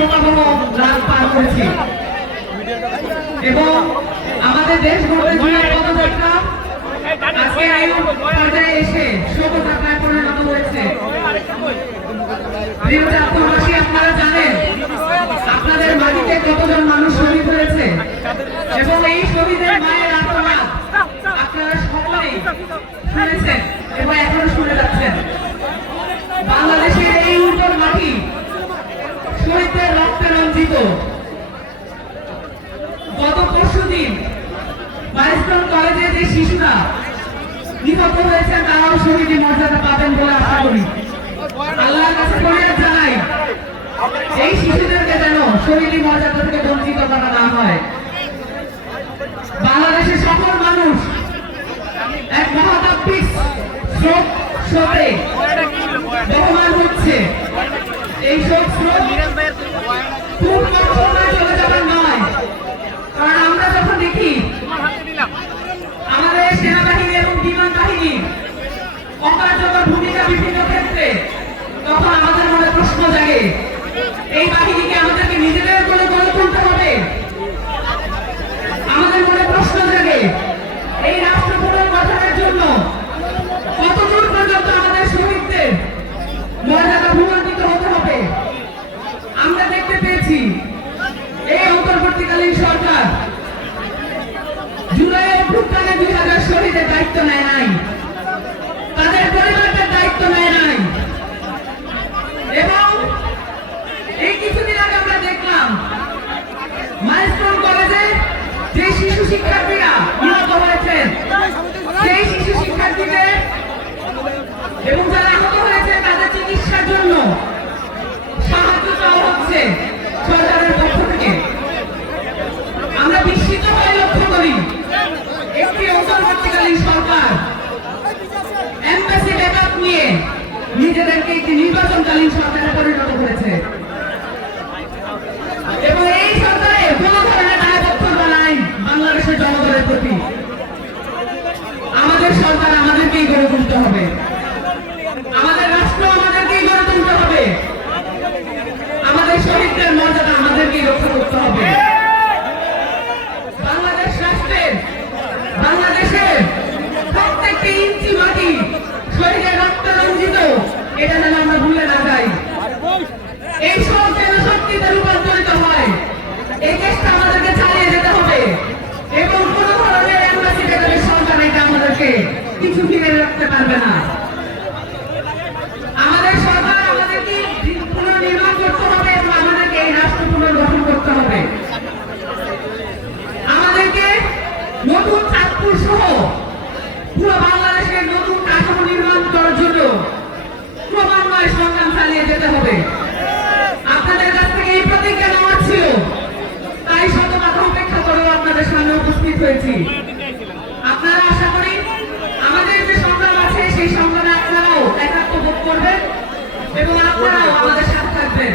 শোকাবহ রাত পার করেছি এবং আমাদের দেশ গড়ে পদযাত্রা আজকে পর্যায়ে এসে শোভাযাত্রায় পরিণত হয়েছে। প্রিয় জাতীয়বাসী, আপনারা জানেন আপনাদের মাটিতে কতজন মানুষ শহীদ হয়েছে এবং এই শহীদের মায়ের আত্মনাদ আপনারা সকলেই শুনেছেন এবং এখনো শুনে যাচ্ছেন। বাংলাদেশের এই উর্বর মাটি শহীদদের রক্তে রঞ্জিত। গত পরশুদিন মাইলস্টোন কলেজে যে শিশুরা নিহত হয়েছেন তারাও শহীদ মর্যাদা পাবেন বলে আশা করি। আল্লাহর কাছে ফরিয়াদ জানাই এই শিশুদেরকে যেন শহীদ মর্যাদা থেকে বঞ্চিত করা না হয়। বাংলাদেশের সকল মানুষ এক মহাতাত্ত্বিক স্রোতে বহমান হচ্ছে। এই স্রোত খুব কম সময় চলে যাবার নয়, কারণ আমরা যখন দেখি আমাদের সেনাবাহিনী এবং বিমান বাহিনী অকার্যকর ভূমিকা বিভিন্ন ক্ষেত্রে, তখন আমাদের মনে প্রশ্ন জাগে এই বাহিনীকে আমাদেরকে নিজেদের করে গড়ে তুলতে হবে। আমাদের মনে প্রশ্ন জাগে এই রাষ্ট্র পুনর্গঠনের জন্য কতদূর পর্যন্ত আমাদের শহীদদের মর্যাদা ভূমান্বিত হতে হবে। আমরা দেখতে পেয়েছি এই অন্তর্বর্তীকালীন সরকার জুলাইয়ের অভ্যুত্থানে 2000 শহীদের দায়িত্ব নেয় নাই, তাদের পরিবারদের দায়িত্ব নেয় নাই। এবং এই কিছুদিন আগে আমরা দেখলাম মাইলস্টোন কলেজে যে শিশু শিক্ষার্থীরা নিহত হয়েছেন, সেই শিশু শিক্ষার্থীদের এবং যারা আহত হয়েছে তাদের চিকিৎসার জন্য সাহায্য চাওয়া হচ্ছে সরকারের পক্ষ থেকে। আমরা বিস্মিত হয়ে লক্ষ্য করি একটি অন্তর্বর্তীকালীন সরকার এমবাসি ব্যাকআপ নিয়ে নিজেদেরকে একটি নির্বাচনকালীন সরকারে পরিণত করেছে এবং এই সরকারে কোন ধরনের দায়বদ্ধতা নাই বাংলাদেশের জনগণের প্রতি। আমাদের সরকার আমাদেরকেই গড়ে তুলতে হবে, আমাদের রাষ্ট্র আমাদেরকেই গড়ে তুলতে হবে, আমাদের শহীদদের মর্যাদা আমাদেরকেই রক্ষা করতে হবে। বাংলাদেশ রাষ্ট্রের বাংলাদেশের প্রত্যেকটি ইঞ্চি মাটি শহীদের রক্তে রঞ্জিত, এটা যেন আমরা ভুলে না যাই। এই সব যেন শক্তিতে রূপান্তরিত হয়, এই চেষ্টা আমাদেরকে চালিয়ে যেতে হবে এবং কোন ধরনের এমবাসি বেতনের সরকার এটা আমাদেরকে কিছু ফিরে রাখতে পারবে না। আমাদের সরকার আমাদেরকে পুনর্নির্মাণ করতে হবে এবং আমাদেরকে এই রাষ্ট্র পুনর্গঠন করতে হবে। আমাদেরকে নতুন চাঁদপুর সহ পুরো বাংলাদেশের নতুন কাঠামো নির্মাণ করার জন্য ক্রমান্বয়ে সংগ্রাম চালিয়ে যেতে হবে। আপনাদের কাছ থেকে এই প্রতিজ্ঞা নেওয়া ছিল, তাই শত কথা উপেক্ষা করেও আপনাদের সামনে উপস্থিত হয়েছি। আপনারা আশা করি আমাদের যে সংগ্রাম আছে সেই সংগ্রামে আপনারাও একাত্ম বোধ করবেন এবং আপনারাও আমাদের সাথে থাকবেন।